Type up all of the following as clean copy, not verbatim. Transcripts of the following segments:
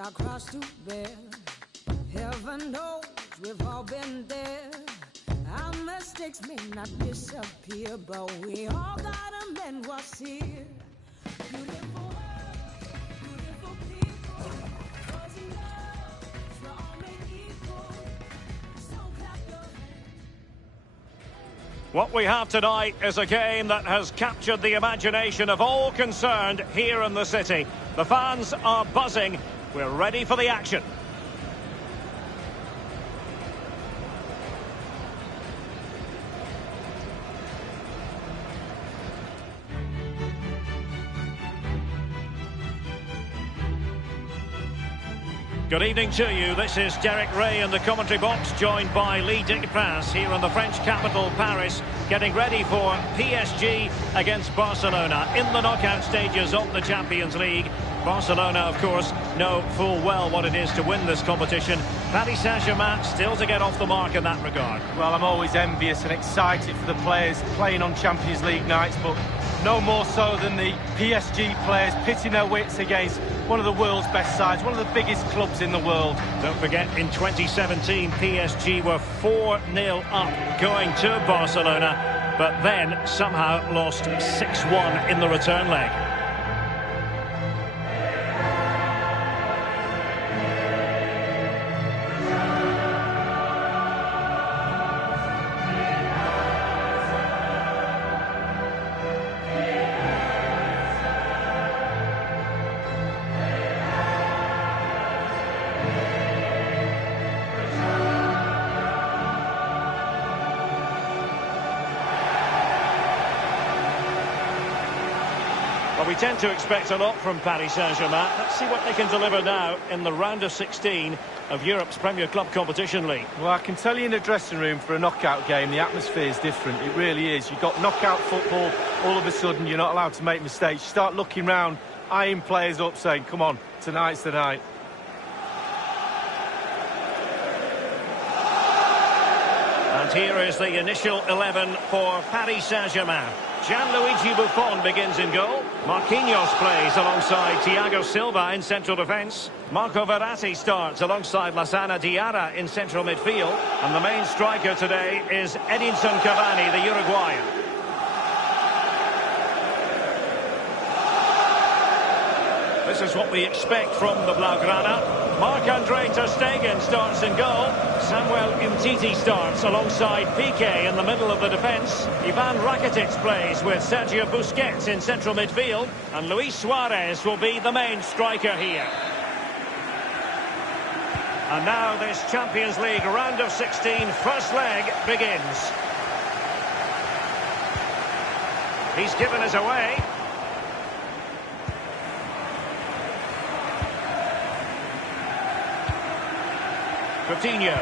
Our cross to bear. Heaven knows we've all been there. Our mistakes may not disappear, but we all gotta mend what's here. Beautiful world, beautiful people, boys and girls, we're all made equal. So clap your hands. What we have tonight is a game that has captured the imagination of all concerned here in the city. The fans are buzzing. We're ready for the action. Good evening to you. This is Derek Ray in the commentary box, joined by Lee Dickpass here in the French capital, Paris, getting ready for PSG against Barcelona in the knockout stages of the Champions League. Barcelona, of course, know full well what it is to win this competition. Paris Saint-Germain still to get off the mark in that regard. Well, I'm always envious and excited for the players playing on Champions League nights, but no more so than the PSG players pitting their wits against one of the world's best sides, one of the biggest clubs in the world. Don't forget, in 2017, PSG were 4-0 up going to Barcelona, but then somehow lost 6-1 in the return leg. Well, we tend to expect a lot from Paris Saint-Germain. Let's see what they can deliver now in the round of 16 of Europe's Premier Club Competition League. Well, I can tell you in the dressing room for a knockout game, the atmosphere is different. It really is. You've got knockout football, all of a sudden you're not allowed to make mistakes. You start looking round, eyeing players up, saying, come on, tonight's the night. And here is the initial 11 for Paris Saint-Germain. Gianluigi Buffon begins in goal. Marquinhos plays alongside Thiago Silva in central defence. Marco Verratti starts alongside Lassana Diarra in central midfield. And the main striker today is Edinson Cavani, the Uruguayan. This is what we expect from the Blaugrana. Marc-Andre ter Stegen starts in goal. Samuel Umtiti starts alongside Piqué in the middle of the defence. Ivan Rakitic plays with Sergio Busquets in central midfield. And Luis Suarez will be the main striker here. And now this Champions League round of 16 first leg begins. He's given us away. Coutinho.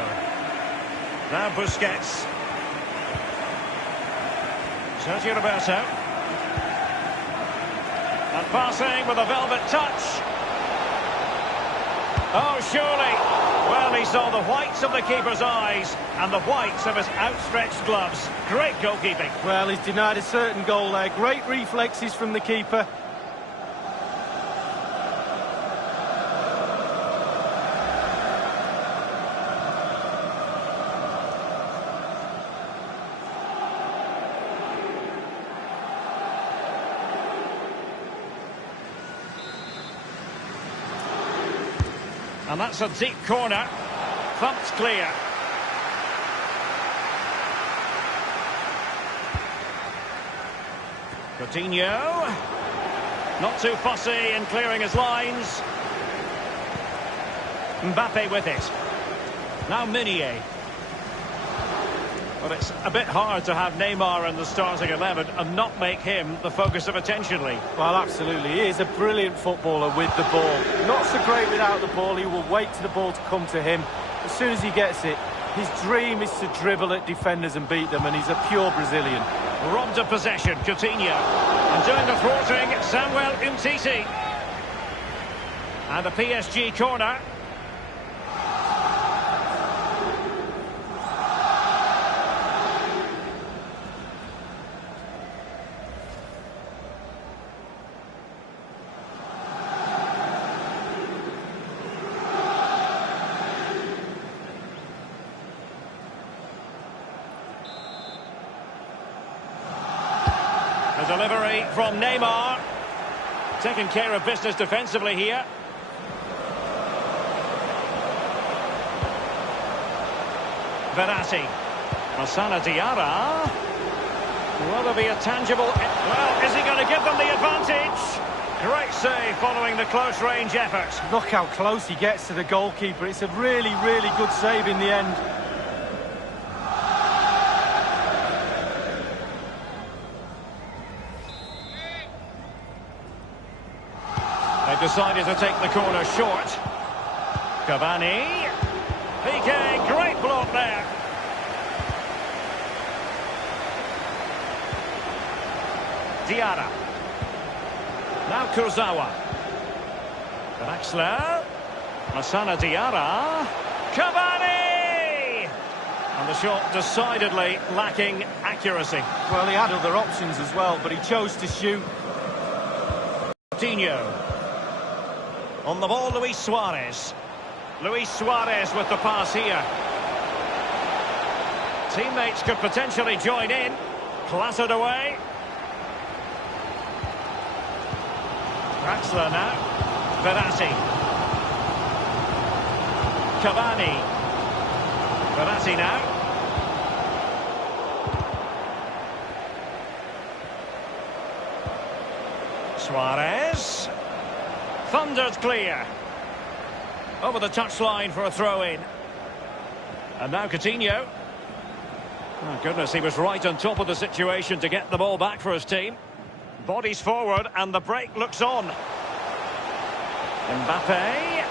Now Busquets. Sergio Roberto. And passing with a velvet touch. Oh, surely. Well, he saw the whites of the keeper's eyes and the whites of his outstretched gloves. Great goalkeeping. Well, he's denied a certain goal there. Great reflexes from the keeper. And that's a deep corner. Thumped clear. Coutinho. Not too fussy in clearing his lines. Mbappe with it. Now Meunier. But it's a bit hard to have Neymar in the starting 11 and not make him the focus of attention, Lee. Well, absolutely. He is a brilliant footballer with the ball. Not so great without the ball. He will wait for the ball to come to him. As soon as he gets it, his dream is to dribble at defenders and beat them, and he's a pure Brazilian. Robbed of possession, Coutinho. And doing the thwarting, Samuel Umtiti. And a PSG corner. The delivery from Neymar. Taking care of business defensively here. Verratti. Masana Diarra. Will there be a tangible... Well, is he going to give them the advantage? Great save following the close-range effort. Look how close he gets to the goalkeeper. It's a really, really good save in the end. They've decided to take the corner short. Cavani. PK, great block there. Diarra. Now Kurzawa. Draxler. Masana Diarra. Cavani! And the shot decidedly lacking accuracy. Well, he had other options as well, but he chose to shoot. Coutinho. On the ball, Luis Suarez. Luis Suarez with the pass here. Teammates could potentially join in. Clattered away. Draxler now. Verratti. Cavani. Verratti now. Suarez. Thundered clear. Over the touchline for a throw-in. And now Coutinho. Oh, goodness, he was right on top of the situation to get the ball back for his team. Bodies forward and the break looks on. Mbappe.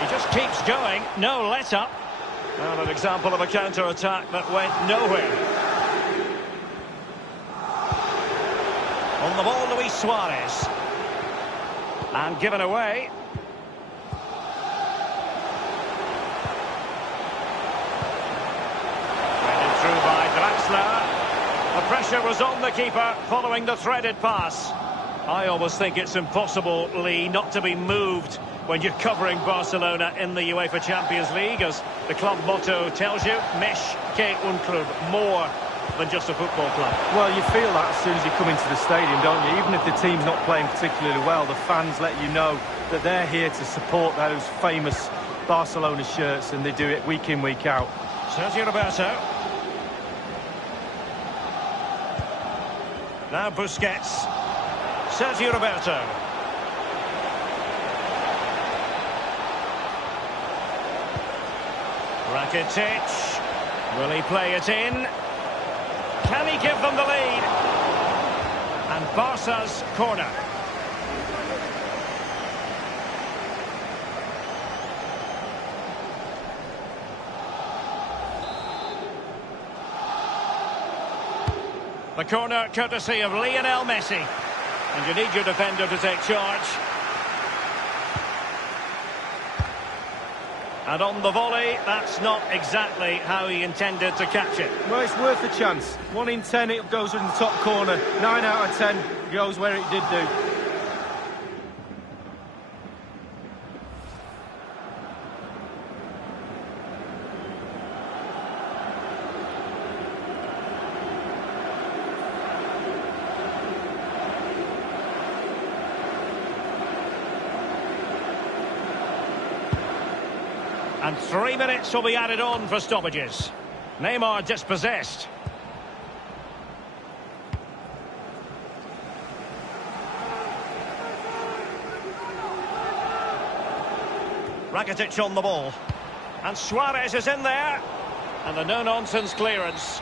He just keeps going. No let-up. Well, an example of a counter-attack that went nowhere. On the ball, Luis Suarez. And given away. Headed through by Draxler. The pressure was on the keeper following the threaded pass. I always think it's impossible, Lee, not to be moved when you're covering Barcelona in the UEFA Champions League, as the club motto tells you, Mesh que un club, more than just a football club. Well, you feel that as soon as you come into the stadium, don't you? Even if the team's not playing particularly well, the fans let you know that they're here to support those famous Barcelona shirts, and they do it week in, week out. Sergio Roberto. Now Busquets. Sergio Roberto. Rakitic. Will he play it in? Can he give them the lead? And Barca's corner. The corner courtesy of Lionel Messi. And you need your defender to take charge. And on the volley, that's not exactly how he intended to catch it. Well, it's worth a chance. 1 in 10, it goes in the top corner. 9 out of 10 goes where it did do. And 3 minutes will be added on for stoppages. Neymar dispossessed. Rakitic on the ball. And Suarez is in there. And a no-nonsense clearance.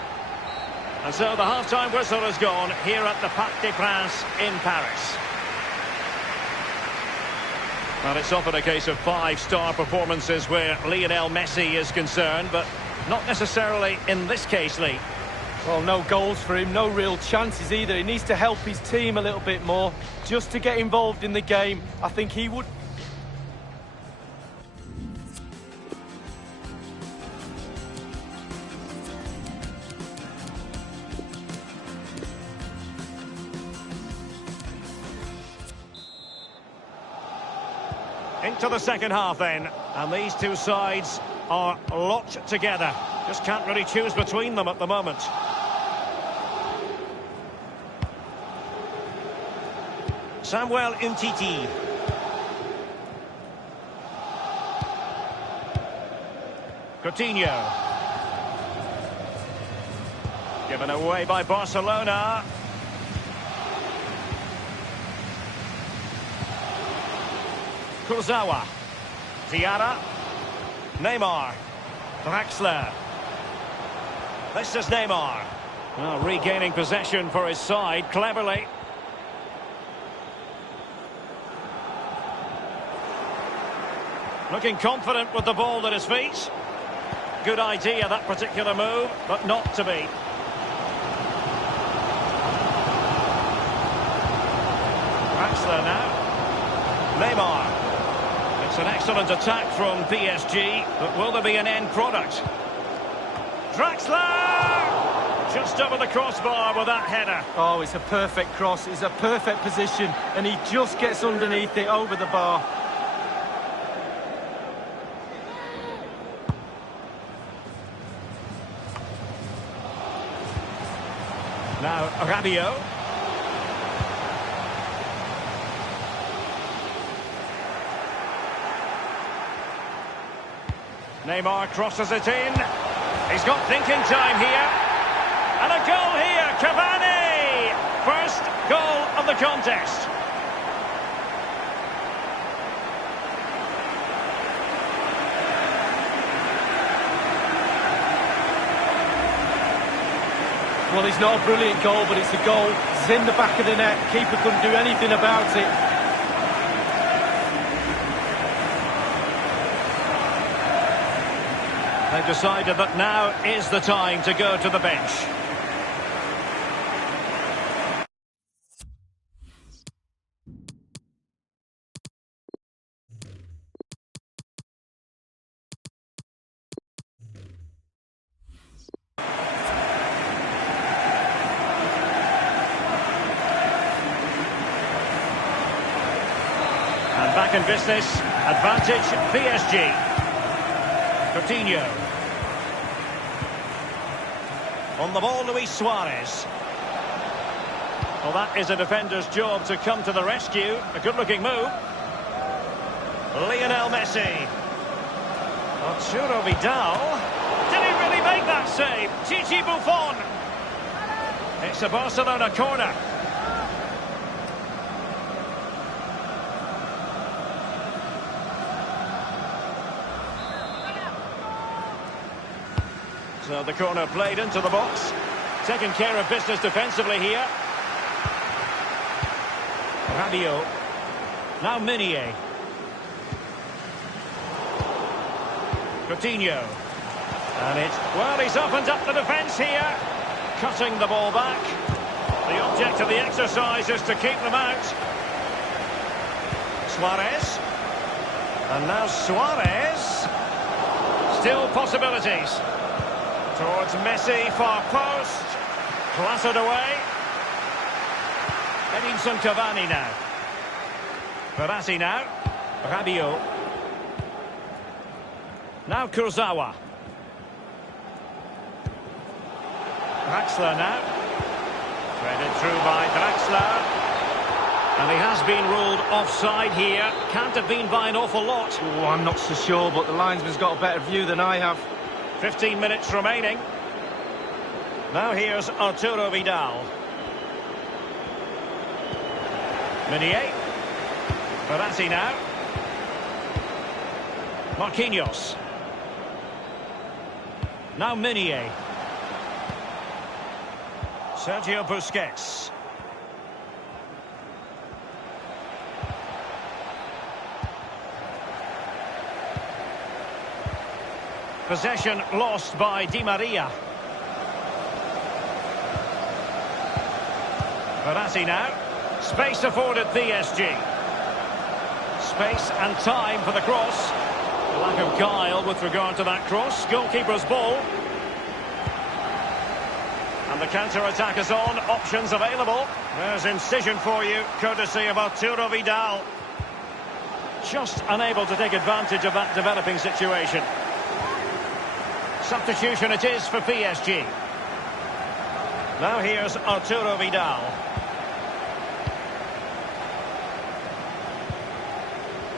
And so the half-time whistle has gone here at the Parc des Princes in Paris. Well, it's often a case of five-star performances where Lionel Messi is concerned, but not necessarily in this case, Lee. Well, no goals for him, no real chances either. He needs to help his team a little bit more just to get involved in the game. I think he would... Into the second half then, and these two sides are locked together. Just can't really choose between them at the moment. Samuel Umtiti. Coutinho. Given away by Barcelona. Kurzawa. Diarra. Neymar. Draxler. This is Neymar. Well, regaining possession for his side cleverly. Looking confident with the ball at his feet. Good idea, that particular move, but not to be. Draxler now. Neymar. It's an excellent attack from PSG, but will there be an end product? Draxler! Just over the crossbar with that header. Oh, it's a perfect cross. It's a perfect position, and he just gets underneath it over the bar. Now, Rabiot. Neymar crosses it in. He's got thinking time here. And a goal here, Cavani! First goal of the contest. Well, it's not a brilliant goal, but it's a goal. It's in the back of the net. Keeper couldn't do anything about it. They've decided that now is the time to go to the bench. And back in business, advantage PSG. Coutinho. On the ball, Luis Suarez. Well, that is a defender's job to come to the rescue. A good-looking move. Lionel Messi. Arturo Vidal. Did he really make that save? Gigi Buffon. It's a Barcelona corner. So the corner played into the box. Taking care of business defensively here. Rabiot. Now Meunier. Coutinho. And it's... Well, he's opened up the defence here. Cutting the ball back. The object of the exercise is to keep them out. Suarez. And now Suarez. Still possibilities. Towards Messi, far post. Clattered away. Edinson Cavani now. Verratti now. Rabiot. Now Kurzawa. Draxler now. Threaded through by Draxler. And he has been ruled offside here. Can't have been by an awful lot. Oh, I'm not so sure, but the linesman's got a better view than I have. 15 minutes remaining. Now here's Arturo Vidal. Meunier. Verratti now. Marquinhos. Now Meunier. Sergio Busquets. Possession lost by Di Maria. Verratti now. Space afforded PSG. Space and time for the cross. Lack of guile with regard to that cross. Goalkeeper's ball. And the counter-attack is on. Options available. There's incision for you, courtesy of Arturo Vidal. Just unable to take advantage of that developing situation. Substitution it is for PSG. Now here's Arturo Vidal.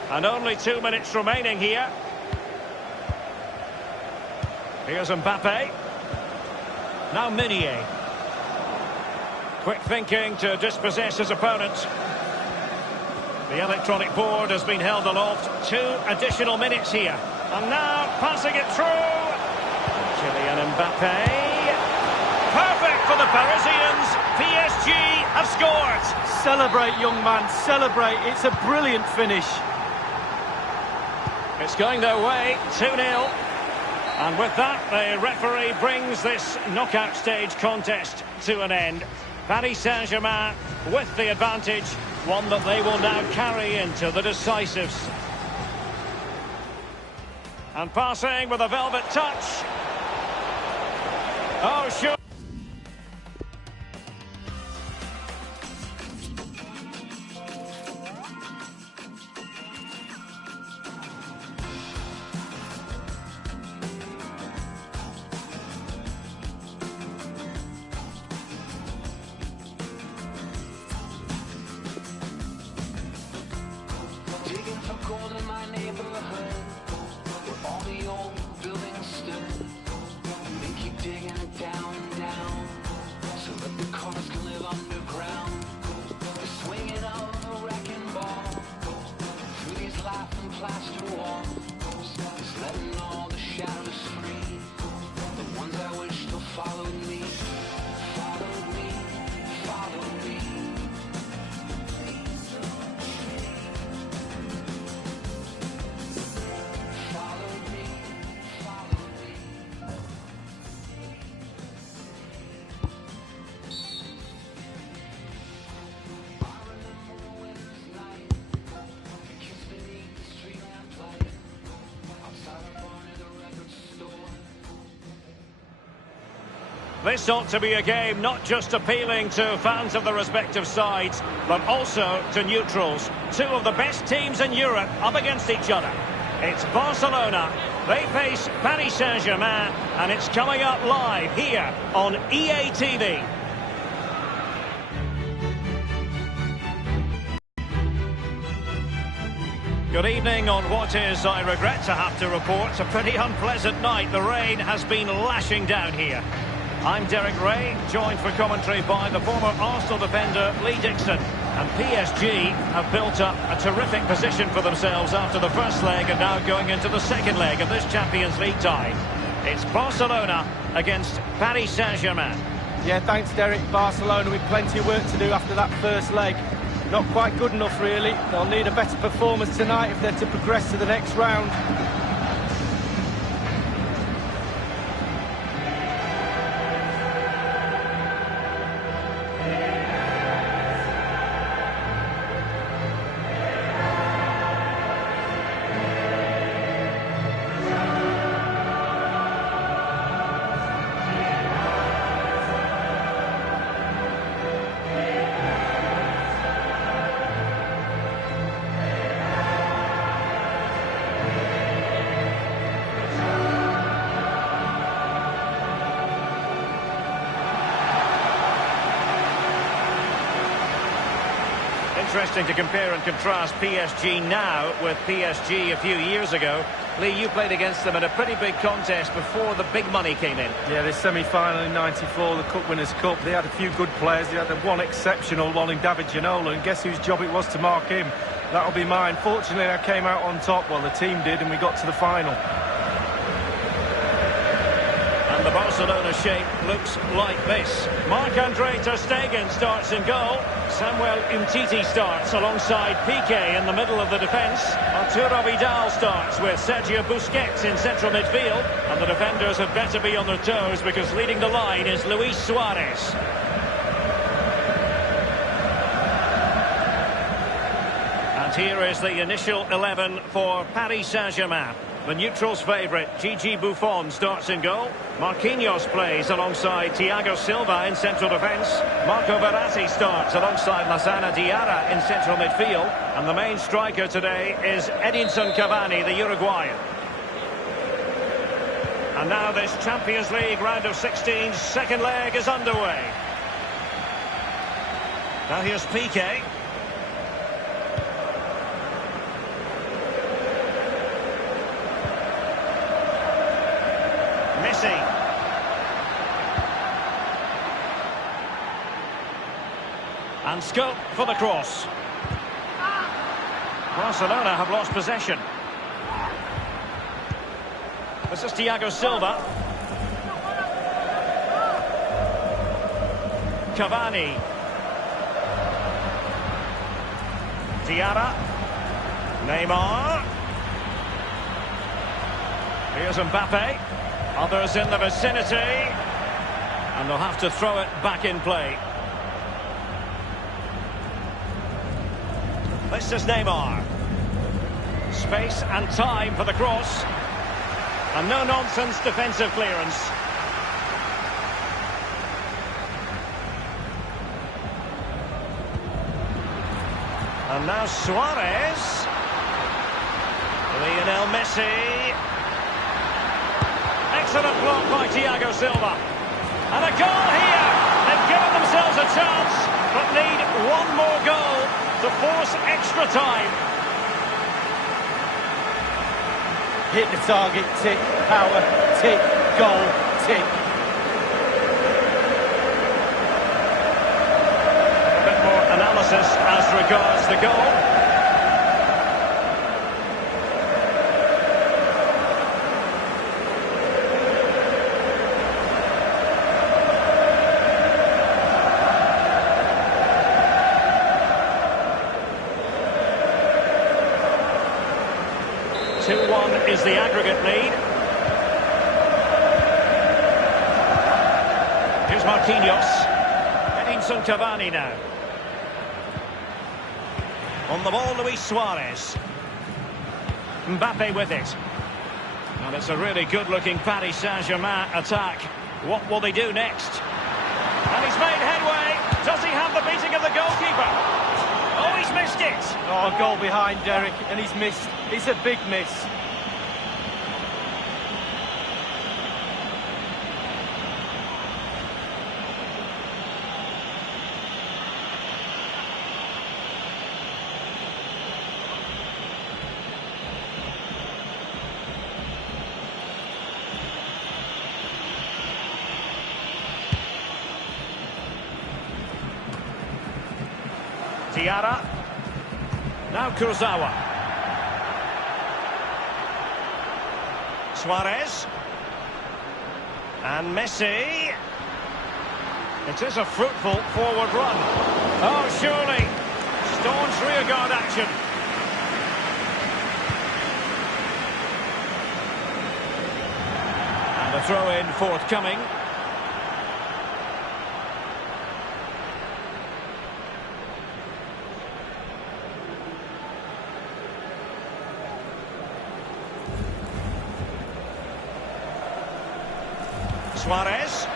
And only 2 minutes remaining here. Here's Mbappe. Now Meunier. Quick thinking to dispossess his opponent. The electronic board has been held aloft. 2 additional minutes here. And now passing it through. Kylian Mbappe. Perfect for the Parisians. PSG have scored. Celebrate, young man, celebrate. It's a brilliant finish. It's going their way, 2-0. And with that, the referee brings this knockout stage contest to an end. Paris Saint-Germain with the advantage, one that they will now carry into the decisives. And passing with a velvet touch. Oh, sure. Digging for gold in my neighborhood, where all the old buildings stood. They keep digging it down, down, so that the cars can live underground. The swinging of a wrecking ball through these laughing plaster walls is letting all the shadows free. The ones I wish still followed me, followed me, followed me. This ought to be a game not just appealing to fans of the respective sides, but also to neutrals. 2 of the best teams in Europe up against each other. It's Barcelona. They face Paris Saint-Germain, and it's coming up live here on EA TV. Good evening on what is, I regret to have to report, a pretty unpleasant night. The rain has been lashing down here. I'm Derek Ray, joined for commentary by the former Arsenal defender Lee Dixon. And PSG have built up a terrific position for themselves after the first leg and now going into the second leg of this Champions League tie. It's Barcelona against Paris Saint-Germain. Yeah, thanks, Derek. Barcelona with plenty of work to do after that first leg. Not quite good enough, really. They'll need a better performance tonight if they're to progress to the next round. Interesting to compare and contrast PSG now with PSG a few years ago. Lee, you played against them in a pretty big contest before the big money came in. Yeah, the semi-final in '94, the Cup Winners' Cup, they had a few good players. They had the one exceptional one in David Ginola, and guess whose job it was to mark him? That'll be mine. Fortunately, I came out on top, well, the team did, and we got to the final. And the Barcelona shape looks like this. Marc-Andre ter Stegen starts in goal. Samuel Umtiti starts alongside Piqué in the middle of the defence. Arturo Vidal starts with Sergio Busquets in central midfield. And the defenders had better be on their toes because leading the line is Luis Suarez. And here is the initial 11 for Paris Saint-Germain. The neutrals' favourite, Gigi Buffon, starts in goal. Marquinhos plays alongside Thiago Silva in central defence. Marco Verratti starts alongside Lassana Diarra in central midfield. And the main striker today is Edinson Cavani, the Uruguayan. And now this Champions League round of 16's second leg is underway. Now here's Piqué. And scope for the cross. Barcelona have lost possession. This is Thiago Silva. Cavani. Diarra. Neymar. Here's Mbappe. Others in the vicinity. And they'll have to throw it back in play. This is Neymar. Space and time for the cross. And no-nonsense defensive clearance. And now Suarez. Lionel Messi. Excellent block by Thiago Silva. And a goal here. They've given themselves a chance, but need one more goal to force extra time. Hit the target, tick, power, tick, goal, tick. A bit more analysis as regards the goal. Is the aggregate lead. Here's Marquinhos. Edinson Cavani now. On the ball, Luis Suarez. Mbappe with it. And it's a really good-looking Paris Saint-Germain attack. What will they do next? And he's made headway. Does he have the beating of the goalkeeper? Oh, he's missed it. Oh, a goal behind Derek, and he's missed. It's a big miss. Diarra. Now Kurzawa. Suarez. And Messi. It is a fruitful forward run. Oh, surely. Staunch rearguard action. And the throw-in forthcoming. Suarez.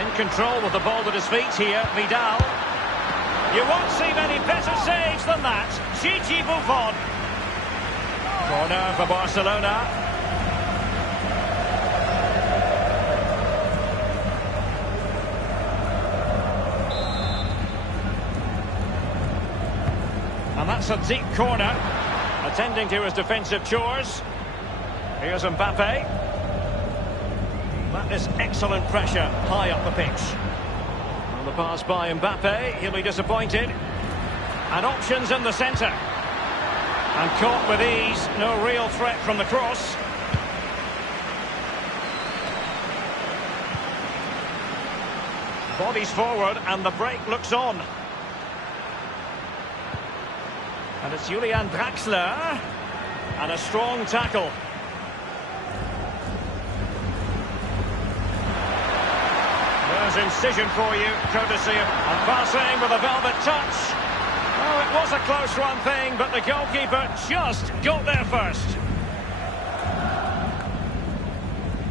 In control with the ball at his feet here, Vidal. You won't see many better saves than that. Gigi Buffon. Corner for Barcelona. And that's a deep corner. Attending to his defensive chores. Here's Mbappe. That is excellent pressure high up the pitch. On the pass by Mbappe, he'll be disappointed. And options in the centre. And caught with ease, no real threat from the cross. Bodies forward and the break looks on. And it's Julian Draxler. And a strong tackle. There's incision for you, courtesy of passing with a velvet touch. Oh, it was a close run thing, but the goalkeeper just got there first.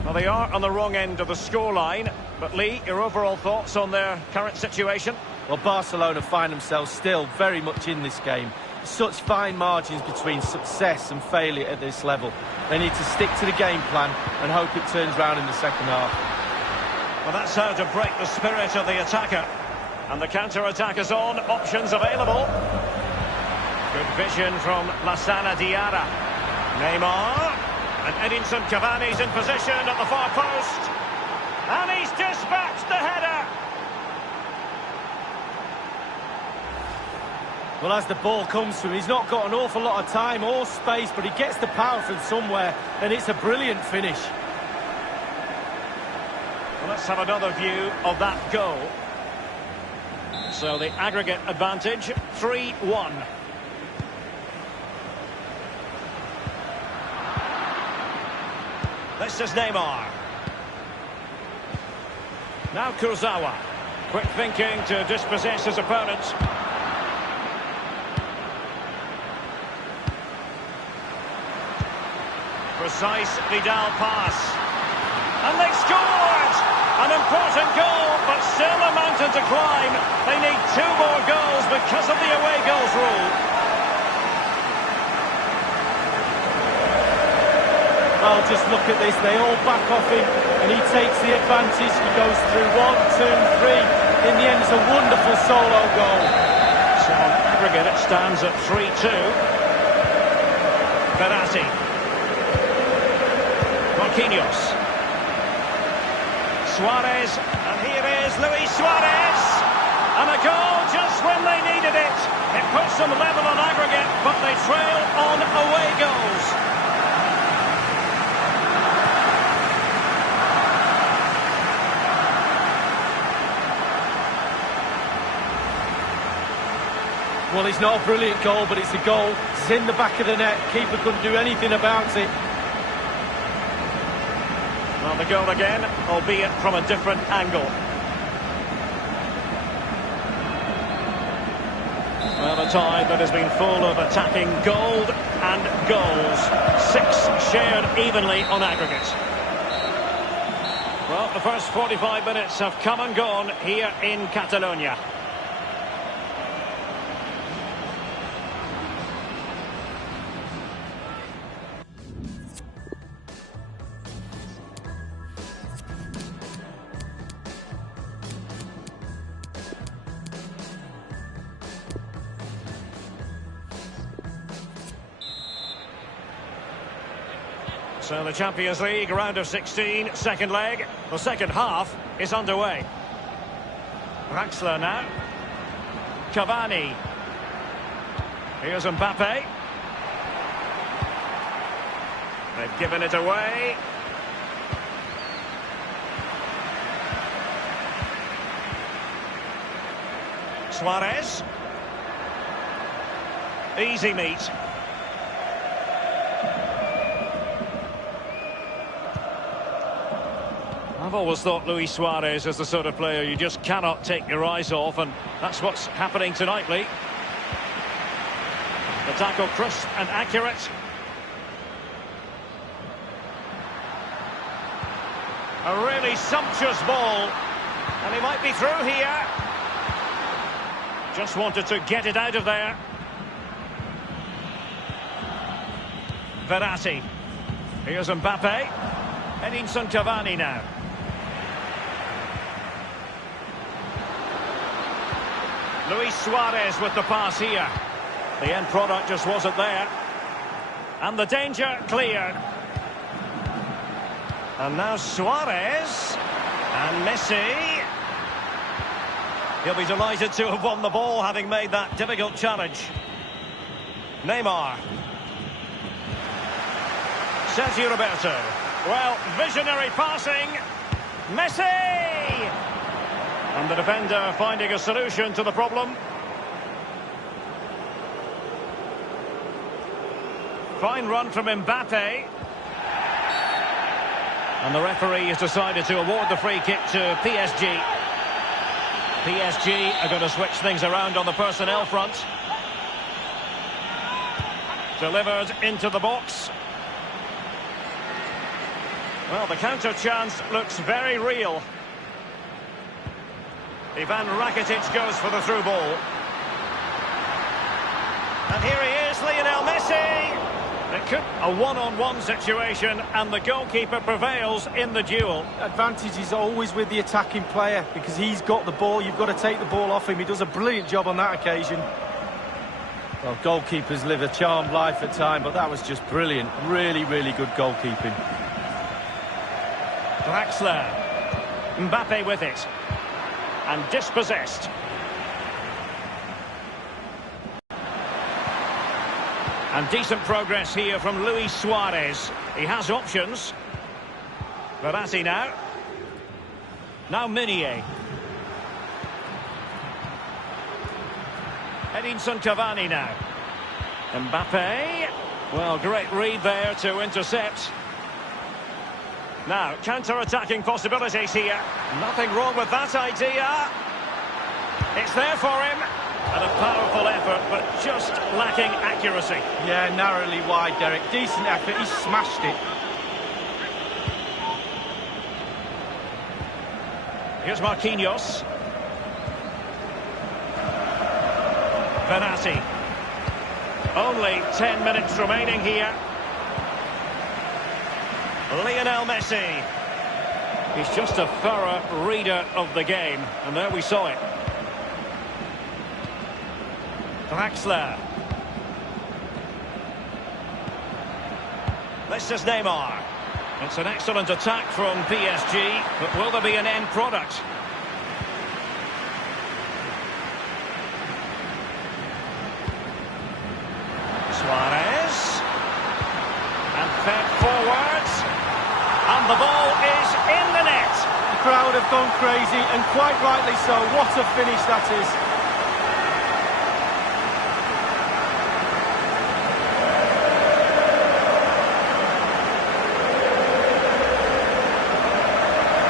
Well, they are on the wrong end of the scoreline. But Lee, your overall thoughts on their current situation? Well, Barcelona find themselves still very much in this game. Such fine margins between success and failure at this level. They need to stick to the game plan and hope it turns round in the second half. Well, that's how to break the spirit of the attacker. And the counter-attack is on, options available. Good vision from Lassana Diarra. Neymar. And Edinson Cavani's in position at the far post. And he's dispatched the header. Well, as the ball comes to him, he's not got an awful lot of time or space, but he gets the power from somewhere, and it's a brilliant finish. Well, let's have another view of that goal. So the aggregate advantage, 3-1. This is Neymar. Now Kurzawa. Quick thinking to dispossess his opponent. Precise Vidal pass. And they scored! An important goal, but still a mountain to climb. They need 2 more goals because of the away goals rule. Well, just look at this. They all back off him, and he takes the advantage. He goes through 1, 2, 3. In the end, it's a wonderful solo goal. So on aggregate, it stands at 3-2. Verratti. Marquinhos. Suarez. And here is Luis Suarez. And a goal just when they needed it. It puts them level on aggregate, but they trail on away goals. Well, it's not a brilliant goal, but it's a goal. It's in the back of the net. Keeper couldn't do anything about it. Well, the goal again, albeit from a different angle. Well, a tie that has been full of attacking gold and goals. 6 shared evenly on aggregate. Well, the first 45 minutes have come and gone here in Catalonia. So the Champions League round of 16, second leg. The second half is underway. Draxler now. Cavani. Here's Mbappe. They've given it away. Suarez. Easy meet. I've always thought Luis Suarez is the sort of player you just cannot take your eyes off, and that's what's happening tonight, Lee. The tackle crisp and accurate. A really sumptuous ball, and he might be through here. Just wanted to get it out of there. Verratti. Here's Mbappe. Edinson Cavani now. Luis Suarez with the pass here. The end product just wasn't there. And the danger cleared. And now Suarez. And Messi. He'll be delighted to have won the ball, having made that difficult challenge. Neymar. Sergio Roberto. Well, visionary passing. Messi! And the defender finding a solution to the problem. Fine run from Mbappe. And the referee has decided to award the free kick to PSG. PSG are going to switch things around on the personnel front. Delivered into the box. Well, the counter chance looks very real. Ivan Rakitic goes for the through ball. And here he is, Lionel Messi. It could a one-on-one situation, and the goalkeeper prevails in the duel. Advantage is always with the attacking player because he's got the ball. You've got to take the ball off him. He does a brilliant job on that occasion. Well, goalkeepers live a charmed life at times, but that was just brilliant. Really, really good goalkeeping. Draxler. Mbappe with it. And dispossessed. And decent progress here from Luis Suarez. He has options. Verratti now. Now Meunier. Edinson Cavani now. Mbappe. Well, great read there to intercept. Now, counter-attacking possibilities here. Nothing wrong with that idea. It's there for him. And a powerful effort, but just lacking accuracy. Yeah, narrowly wide, Derek. Decent effort. He smashed it. Here's Marquinhos. Verratti. Only 10 minutes remaining here. Lionel Messi. He's just a thorough reader of the game. And there we saw it. Draxler. This is Neymar. It's an excellent attack from PSG, but will there be an end product? Suarez. And fed forwards. And the ball is in the net. The crowd have gone crazy, and quite rightly so. What a finish that is.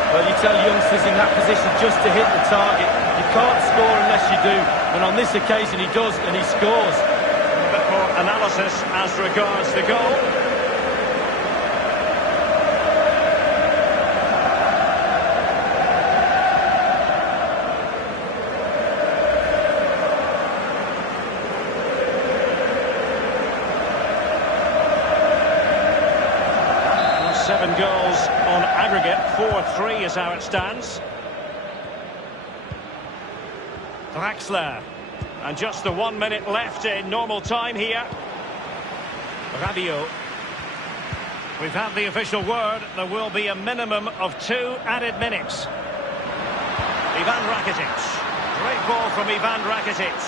Well, you tell youngsters in that position just to hit the target. You can't score unless you do. And on this occasion he does, and he scores. A bit more analysis as regards the goal. Well, 7 goals on aggregate, 4-3 is how it stands. Draxler. And just the 1 minute left in normal time here. Rabiot. We've had the official word. There will be a minimum of 2 added minutes. Ivan Rakitic. Great ball from Ivan Rakitic.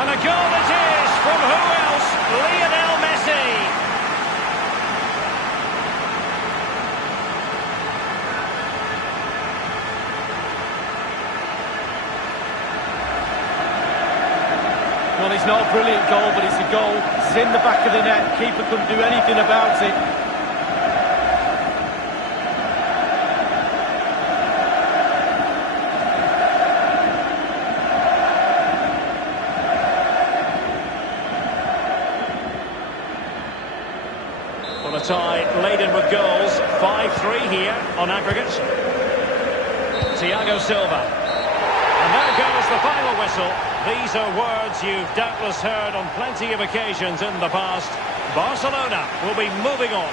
And a goal it is from who else? Lionel Messi. Well, it's not a brilliant goal, but it's a goal. It's in the back of the net. Keeper couldn't do anything about it. Well, a tie laden with goals. 5-3 here on aggregate. Thiago Silva. And there goes the final whistle. These are words you've doubtless heard on plenty of occasions in the past. Barcelona will be moving on.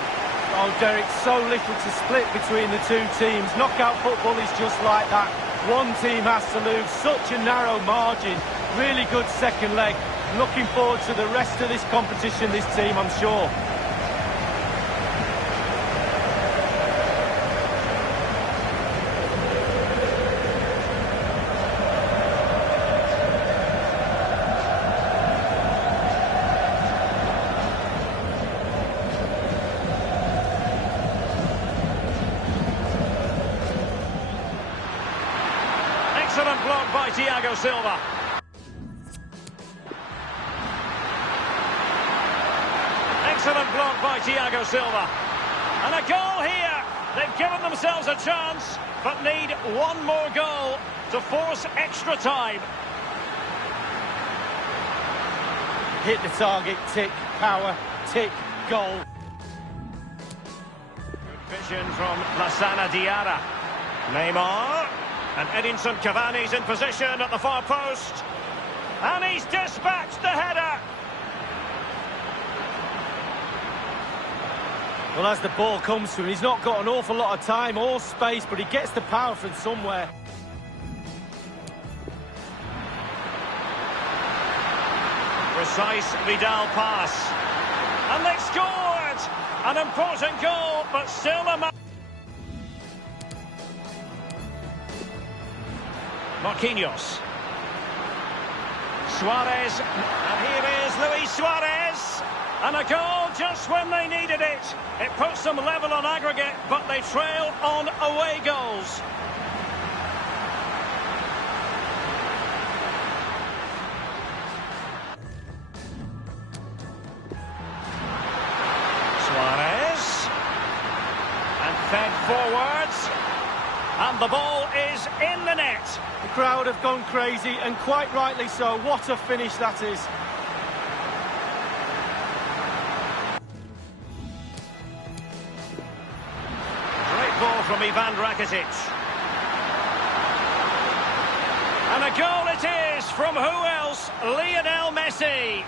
Oh, Derek, so little to split between the two teams. Knockout football is just like that. One team has to lose. Such a narrow margin. Really good second leg. Looking forward to the rest of this competition, this team, I'm sure. Thiago Silva. Excellent block by Thiago Silva. And a goal here. They've given themselves a chance, but need one more goal to force extra time. Hit the target, tick, power, tick, goal. Good vision from Lassana Diarra. Neymar. And Edinson Cavani's in position at the far post. And he's dispatched the header. Well, as the ball comes to him, he's not got an awful lot of time or space, but he gets the power from somewhere. Precise Vidal pass. And they've scored! An important goal, but still a match. Marquinhos. Suarez. And here is Luis Suarez. And a goal just when they needed it. It puts them level on aggregate, but they trail on away goals. Suarez. And fed forwards. And the ball is in the net. The crowd have gone crazy, and quite rightly so. What a finish that is. Ball from Ivan Rakitic. And a goal it is from who else? Lionel Messi.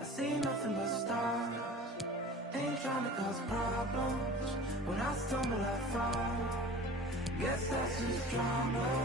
I see nothing but stars. Ain't trying to cause problems. When I stumble, I fall. Guess that's just drama.